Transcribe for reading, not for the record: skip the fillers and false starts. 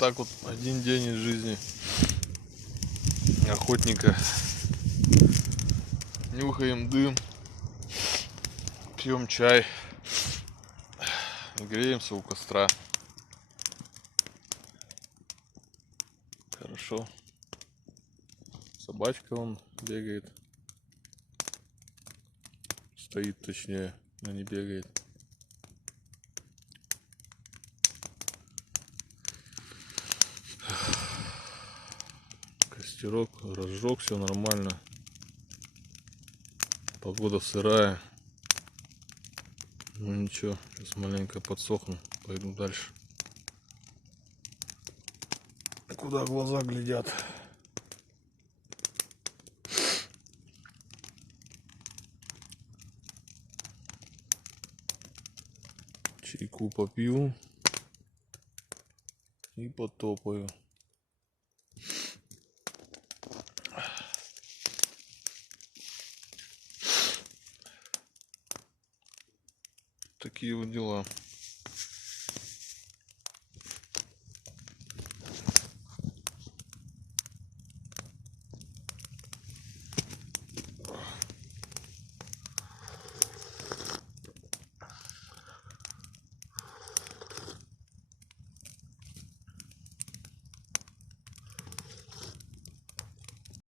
так вот один день из жизни охотника. Нюхаем дым, пьем чай, греемся у костра. Хорошо. Собачка вон бегает. Стоит, точнее, но не бегает. Костерок разжег, все нормально. Погода сырая. Ну ничего, сейчас маленько подсохну, пойду дальше. Куда глаза глядят. Чайку попью и потопаю. Такие вот дела.